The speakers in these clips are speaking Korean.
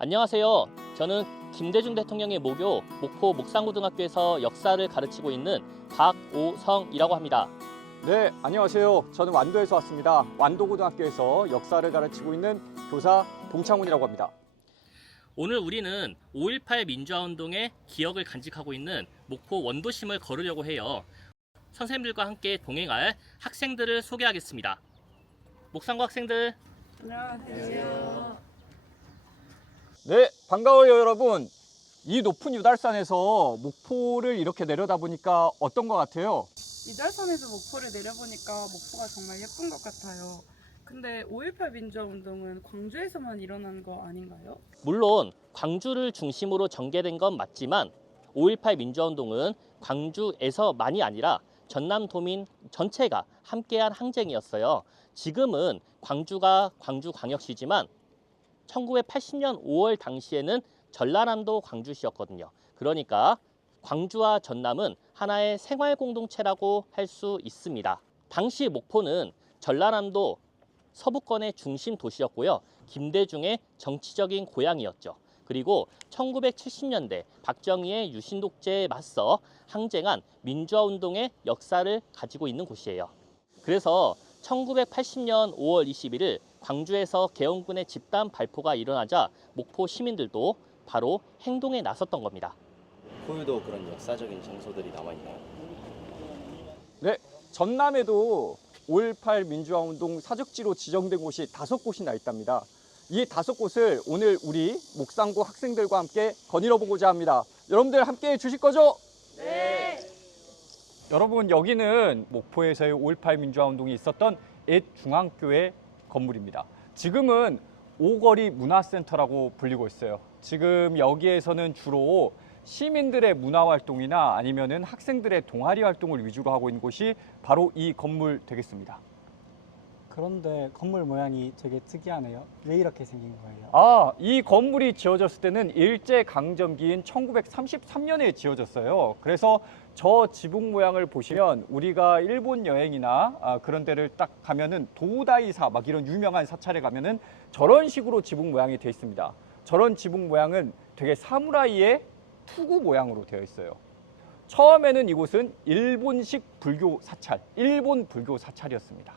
안녕하세요. 저는 김대중 대통령의 모교 목포 목산고등학교에서 역사를 가르치고 있는 박오성이라고 합니다. 네, 안녕하세요. 저는 완도에서 왔습니다. 완도고등학교에서 역사를 가르치고 있는 교사 동창훈이라고 합니다. 오늘 우리는 5.18 민주화운동의 기억을 간직하고 있는 목포 원도심을 걸으려고 해요. 선생님들과 함께 동행할 학생들을 소개하겠습니다. 목산고 학생들. 안녕하세요. 네, 반가워요, 여러분. 이 높은 유달산에서 목포를 이렇게 내려다보니까 어떤 것 같아요? 유달산에서 목포를 내려보니까 목포가 정말 예쁜 것 같아요. 근데 5.18 민주화운동은 광주에서만 일어난 거 아닌가요? 물론 광주를 중심으로 전개된 건 맞지만 5.18 민주화운동은 광주에서만이 아니라 전남도민 전체가 함께한 항쟁이었어요. 지금은 광주가 광주광역시지만 1980년 5월 당시에는 전라남도 광주시였거든요. 그러니까 광주와 전남은 하나의 생활 공동체라고 할 수 있습니다. 당시 목포는 전라남도 서부권의 중심 도시였고요. 김대중의 정치적인 고향이었죠. 그리고 1970년대 박정희의 유신 독재에 맞서 항쟁한 민주화운동의 역사를 가지고 있는 곳이에요. 그래서 1980년 5월 21일 광주에서 계엄군의 집단 발포가 일어나자 목포 시민들도 바로 행동에 나섰던 겁니다. 목포에도 그런 역사적인 장소들이 남아있나요? 네, 전남에도 5.18 민주화운동 사적지로 지정된 곳이 5곳이나 있답니다. 이 5곳을 오늘 우리 목산고 학생들과 함께 거닐어 보고자 합니다. 여러분들 함께 해주실 거죠? 네. 여러분, 여기는 목포에서의 5.18 민주화운동이 있었던 옛 중앙교회 건물입니다. 지금은 오거리 문화센터라고 불리고 있어요. 지금 여기에서는 주로 시민들의 문화활동이나 아니면은 학생들의 동아리 활동을 위주로 하고 있는 곳이 바로 이 건물 되겠습니다. 그런데 건물 모양이 되게 특이하네요. 왜 이렇게 생긴 거예요? 이 건물이 지어졌을 때는 일제강점기인 1933년에 지어졌어요. 그래서 저 지붕 모양을 보시면 우리가 일본 여행이나 그런 데를 딱 가면은 도다이사 막 이런 유명한 사찰에 가면은 저런 식으로 지붕 모양이 되어 있습니다. 저런 지붕 모양은 되게 사무라이의 투구 모양으로 되어 있어요. 처음에는 이곳은 일본식 불교 사찰, 일본 불교 사찰이었습니다.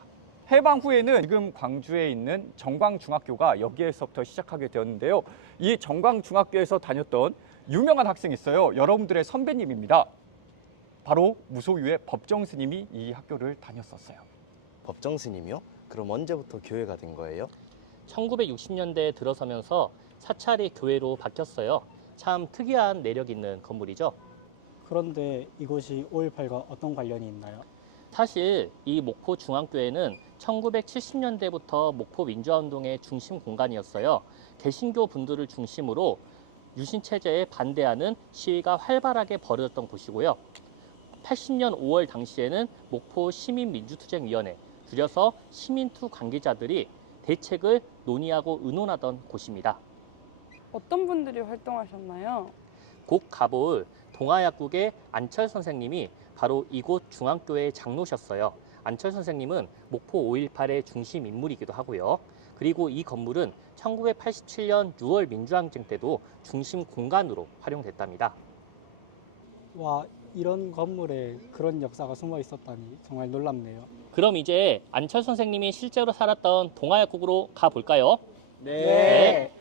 해방 후에는 지금 광주에 있는 정광중학교가 여기에서부터 시작하게 되었는데요. 이 정광중학교에서 다녔던 유명한 학생이 있어요. 여러분들의 선배님입니다. 바로 무소유의 법정 스님이 이 학교를 다녔었어요. 법정 스님이요? 그럼 언제부터 교회가 된 거예요? 1960년대에 들어서면서 사찰이 교회로 바뀌었어요. 참 특이한 내력 있는 건물이죠. 그런데 이곳이 5.18과 어떤 관련이 있나요? 사실 이 목포 중앙교회는 1970년대부터 목포 민주화운동의 중심 공간이었어요. 개신교 분들을 중심으로 유신체제에 반대하는 시위가 활발하게 벌어졌던 곳이고요. 80년 5월 당시에는 목포 시민민주투쟁위원회, 줄여서 시민투 관계자들이 대책을 논의하고 의논하던 곳입니다. 어떤 분들이 활동하셨나요? 곧 가볼 동아약국의 안철 선생님이 바로 이곳 중앙교회의 장로셨어요. 안철 선생님은 목포 5.18의 중심 인물이기도 하고요. 그리고 이 건물은 1987년 6월 민주항쟁 때도 중심 공간으로 활용됐답니다. 와, 이런 건물에 그런 역사가 숨어 있었다니 정말 놀랍네요. 그럼 이제 안철 선생님이 실제로 살았던 동아약국으로 가볼까요? 네.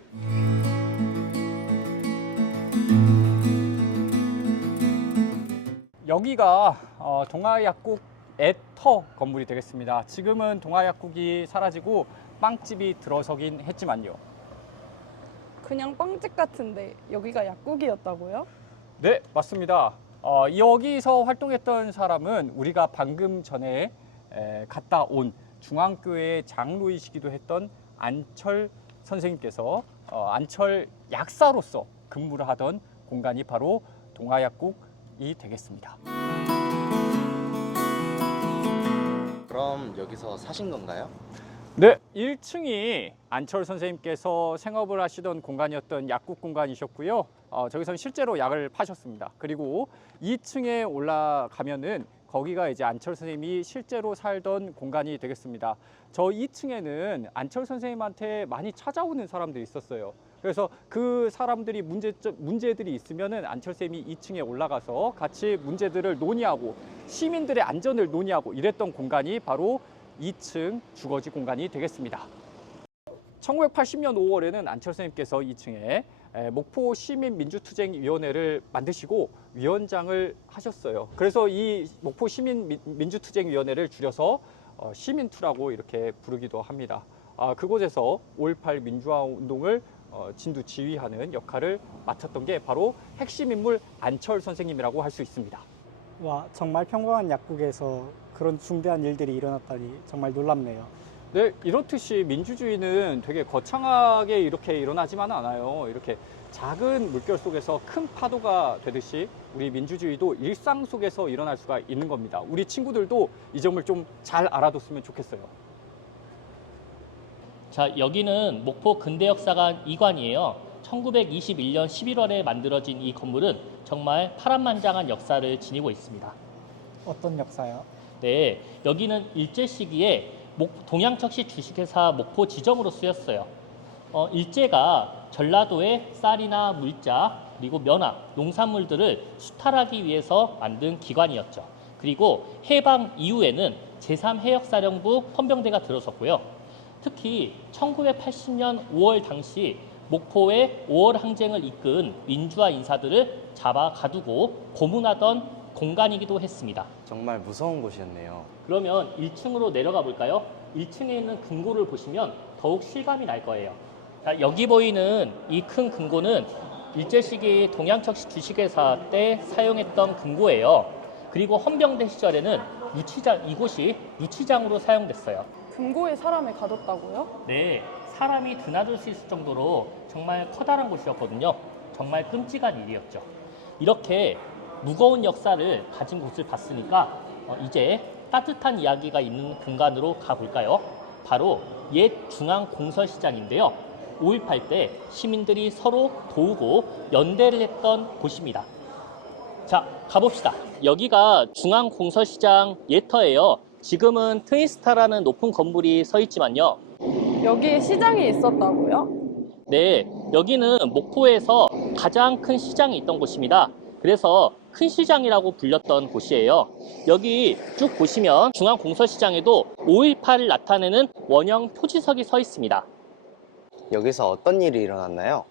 여기가 동아약국 애터 건물이 되겠습니다. 지금은 동아약국이 사라지고 빵집이 들어서긴 했지만요. 그냥 빵집 같은데 여기가 약국이었다고요? 네, 맞습니다. 여기서 활동했던 사람은 우리가 방금 전에 갔다 온 중앙교회의 장로이시기도 했던 안철 선생님께서 안철 약사로서 근무를 하던 공간이 바로 동아약국이 되겠습니다. 그럼 여기서 사신 건가요? 네, 1층이 안철 선생님께서 생업을 하시던 공간이었던 약국 공간이셨고요. 저기서는 실제로 약을 파셨습니다. 그리고 2층에 올라가면은 거기가 이제 안철 선생님이 실제로 살던 공간이 되겠습니다. 저 2층에는 안철 선생님한테 많이 찾아오는 사람들이 있었어요. 그래서 그 사람들이 문제들이 있으면은 안철 선생님이 2층에 올라가서 같이 문제들을 논의하고 시민들의 안전을 논의하고 이랬던 공간이 바로 2층 주거지 공간이 되겠습니다. 1980년 5월에는 안철 선생님께서 2층에 목포 시민민주투쟁위원회를 만드시고 위원장을 하셨어요. 그래서 이 목포 시민민주투쟁위원회를 줄여서 시민투라고 이렇게 부르기도 합니다. 그곳에서 5.18 민주화 운동을 진두 지휘하는 역할을 맡았던 게 바로 핵심 인물 안철 선생님이라고 할 수 있습니다. 와, 정말 평범한 약국에서 그런 중대한 일들이 일어났다니 정말 놀랍네요. 네, 이렇듯이 민주주의는 되게 거창하게 이렇게 일어나지만 않아요. 이렇게 작은 물결 속에서 큰 파도가 되듯이 우리 민주주의도 일상 속에서 일어날 수가 있는 겁니다. 우리 친구들도 이 점을 좀 잘 알아뒀으면 좋겠어요. 자, 여기는 목포 근대역사관 2관이에요. 1921년 11월에 만들어진 이 건물은 정말 파란만장한 역사를 지니고 있습니다. 어떤 역사요? 네, 여기는 일제 시기에 동양척시 주식회사 목포 지점으로 쓰였어요. 일제가 전라도의 쌀이나 물자 그리고 면화, 농산물들을 수탈하기 위해서 만든 기관이었죠. 그리고 해방 이후에는 제3해역사령부 헌병대가 들어섰고요. 특히 1980년 5월 당시 목포의 5월 항쟁을 이끈 민주화 인사들을 잡아 가두고 고문하던 공간이기도 했습니다. 정말 무서운 곳이었네요. 그러면 1층으로 내려가 볼까요? 1층에 있는 금고를 보시면 더욱 실감이 날 거예요. 자, 여기 보이는 이 큰 금고는 일제 시기 동양척시 주식회사 때 사용했던 금고예요. 그리고 헌병대 시절에는 이곳이 유치장으로 사용됐어요. 금고에 사람을 가뒀다고요? 네, 사람이 드나들 수 있을 정도로 정말 커다란 곳이었거든요. 정말 끔찍한 일이었죠. 이렇게 무거운 역사를 가진 곳을 봤으니까 이제 따뜻한 이야기가 있는 공간으로 가볼까요? 바로 옛 중앙공설시장인데요. 5.18 때 시민들이 서로 도우고 연대를 했던 곳입니다. 자, 가봅시다. 여기가 중앙공설시장 옛터예요. 지금은 트윈스타라는 높은 건물이 서 있지만요. 여기에 시장이 있었다고요? 네, 여기는 목포에서 가장 큰 시장이 있던 곳입니다. 그래서 큰 시장이라고 불렸던 곳이에요. 여기 쭉 보시면 중앙공설시장에도 5.18을 나타내는 원형 표지석이 서 있습니다. 여기서 어떤 일이 일어났나요?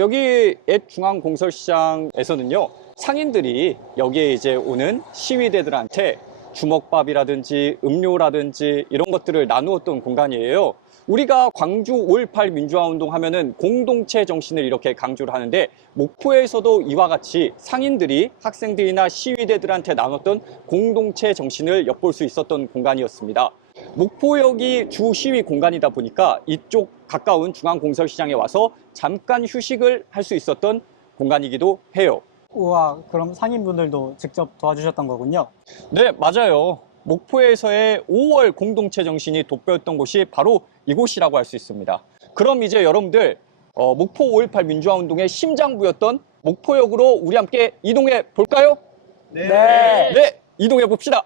여기 옛 중앙공설시장에서는요, 상인들이 여기에 이제 오는 시위대들한테 주먹밥이라든지 음료라든지 이런 것들을 나누었던 공간이에요. 우리가 광주 5.18 민주화 운동 하면은 공동체 정신을 이렇게 강조를 하는데, 목포에서도 이와 같이 상인들이 학생들이나 시위대들한테 나눴던 공동체 정신을 엿볼 수 있었던 공간이었습니다. 목포역이 주 시위 공간이다 보니까 이쪽 가까운 중앙공설시장에 와서 잠깐 휴식을 할 수 있었던 공간이기도 해요. 우와, 그럼 상인분들도 직접 도와주셨던 거군요. 네, 맞아요. 목포에서의 5월 공동체 정신이 돋보였던 곳이 바로 이곳이라고 할 수 있습니다. 그럼 이제 여러분들 목포 5.18 민주화 운동의 심장부였던 목포역으로 우리 함께 이동해 볼까요? 네, 이동해 봅시다.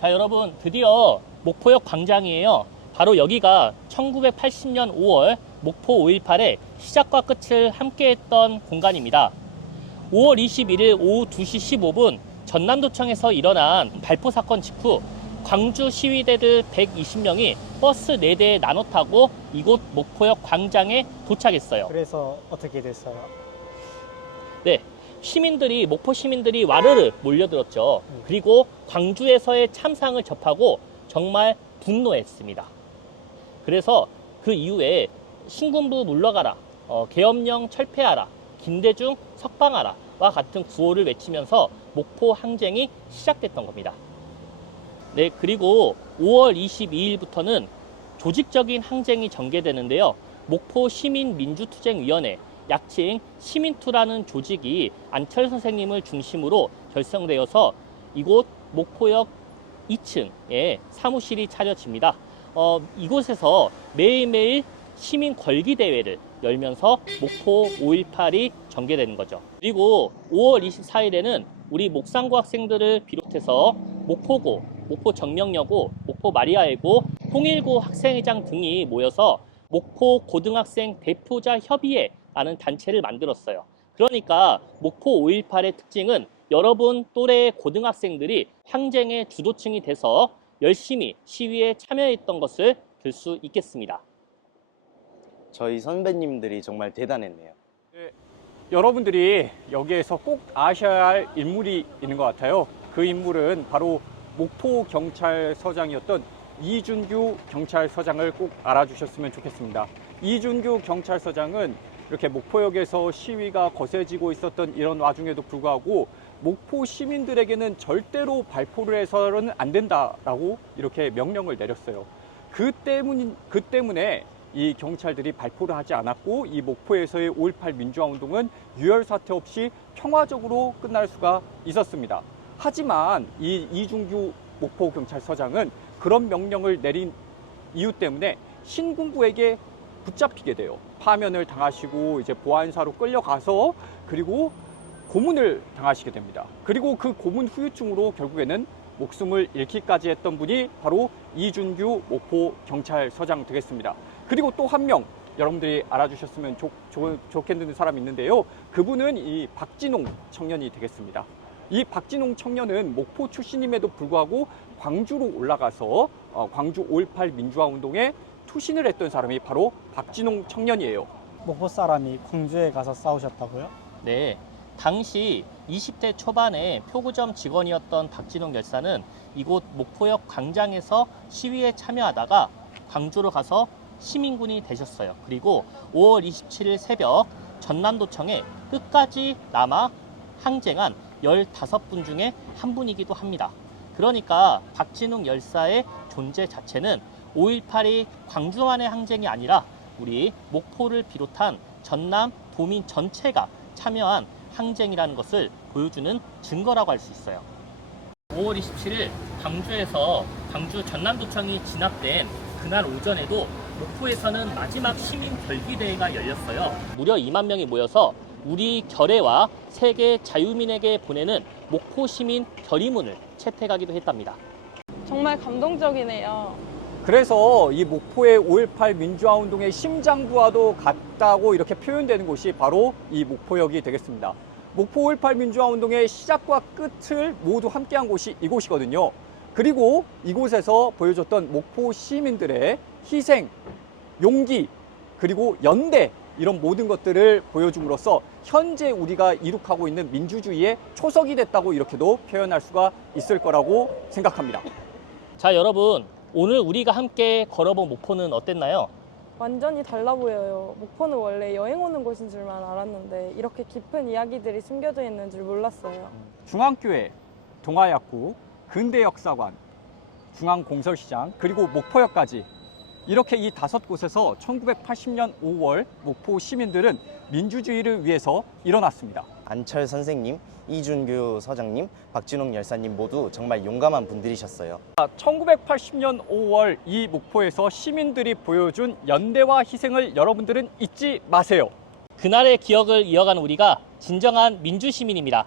자, 여러분, 드디어 목포역 광장이에요. 바로 여기가 1980년 5월 목포 5.18의 시작과 끝을 함께했던 공간입니다. 5월 21일 오후 2시 15분 전남도청에서 일어난 발포 사건 직후 광주 시위대들 120명이 버스 4대에 나눠 타고 이곳 목포역 광장에 도착했어요. 그래서 어떻게 됐어요? 네, 목포 시민들이 와르르 몰려들었죠. 그리고 광주에서의 참상을 접하고 정말 분노했습니다. 그래서 그 이후에 신군부 물러가라, 계엄령 철폐하라, 김대중 석방하라와 같은 구호를 외치면서 목포 항쟁이 시작됐던 겁니다. 네, 그리고 5월 22일부터는 조직적인 항쟁이 전개되는데요. 목포 시민민주투쟁위원회, 약칭 시민투라는 조직이 안철 선생님을 중심으로 결성되어서 이곳 목포역 2층에 사무실이 차려집니다. 이곳에서 매일매일 시민 권리 대회를 열면서 목포 5.18이 전개되는 거죠. 그리고 5월 24일에는 우리 목상고 학생들을 비롯해서 목포고, 목포 정명여고, 목포 마리아예고, 통일고 학생회장 등이 모여서 목포 고등학생 대표자 협의회라는 단체를 만들었어요. 그러니까 목포 5.18의 특징은 여러분 또래의 고등학생들이 항쟁의 주도층이 돼서 열심히 시위에 참여했던 것을 들 수 있겠습니다. 저희 선배님들이 정말 대단했네요. 여러분들이 여기에서 꼭 아셔야 할 인물이 있는 것 같아요. 그 인물은 바로 목포 경찰서장이었던 이준규 경찰서장을 꼭 알아주셨으면 좋겠습니다. 이준규 경찰서장은 이렇게 목포역에서 시위가 거세지고 있었던 이런 와중에도 불구하고 목포 시민들에게는 절대로 발포를 해서는 안 된다라고 이렇게 명령을 내렸어요. 그 때문에 이 경찰들이 발포를 하지 않았고 이 목포에서의 5.18 민주화 운동은 유혈 사태 없이 평화적으로 끝날 수가 있었습니다. 하지만 이 이준규 목포 경찰서장은 그런 명령을 내린 이유 때문에 신군부에게 붙잡히게 돼요. 파면을 당하시고 이제 보안사로 끌려가서 그리고 고문을 당하시게 됩니다. 그리고 그 고문 후유증으로 결국에는 목숨을 잃기까지 했던 분이 바로 이준규 목포 경찰서장 되겠습니다. 그리고 또 한 명 여러분들이 알아주셨으면 좋겠는 사람이 있는데요. 그분은 이 박진홍 청년이 되겠습니다. 이 박진홍 청년은 목포 출신임에도 불구하고 광주로 올라가서 광주 5.18 민주화 운동에 투신을 했던 사람이 바로 박진홍 청년이에요. 목포 사람이 광주에 가서 싸우셨다고요? 네, 당시 20대 초반에 표구점 직원이었던 박진홍 열사는 이곳 목포역 광장에서 시위에 참여하다가 광주로 가서 시민군이 되셨어요. 그리고 5월 27일 새벽 전남도청에 끝까지 남아 항쟁한 15분 중에 한 분이기도 합니다. 그러니까 박진웅 열사의 존재 자체는 5.18이 광주만의 항쟁이 아니라 우리 목포를 비롯한 전남 도민 전체가 참여한 항쟁이라는 것을 보여주는 증거라고 할 수 있어요. 5월 27일 광주에서 광주 전남도청이 진압된 그날 오전에도 목포에서는 마지막 시민 결기대회가 열렸어요. 무려 2만 명이 모여서 우리 결의와 세계 자유민에게 보내는 목포 시민 결의문을 채택하기도 했답니다. 정말 감동적이네요. 그래서 이 목포의 5.18 민주화 운동의 심장부와도 같다고 이렇게 표현되는 곳이 바로 이 목포역이 되겠습니다. 목포 5.18 민주화 운동의 시작과 끝을 모두 함께한 곳이 이곳이거든요. 그리고 이곳에서 보여줬던 목포 시민들의 희생, 용기, 그리고 연대 이런 모든 것들을 보여줌으로써 현재 우리가 이룩하고 있는 민주주의의 초석이 됐다고 이렇게도 표현할 수가 있을 거라고 생각합니다. 자, 여러분, 오늘 우리가 함께 걸어본 목포는 어땠나요? 완전히 달라 보여요. 목포는 원래 여행 오는 곳인 줄만 알았는데 이렇게 깊은 이야기들이 숨겨져 있는 줄 몰랐어요. 중앙교회, 동아약국, 근대역사관, 중앙공설시장, 그리고 목포역까지 이렇게 이 5곳에서 1980년 5월 목포 시민들은 민주주의를 위해서 일어났습니다. 안철 선생님, 이준규 서장님, 박진홍 열사님 모두 정말 용감한 분들이셨어요. 1980년 5월 이 목포에서 시민들이 보여준 연대와 희생을 여러분들은 잊지 마세요. 그날의 기억을 이어가는 우리가 진정한 민주시민입니다.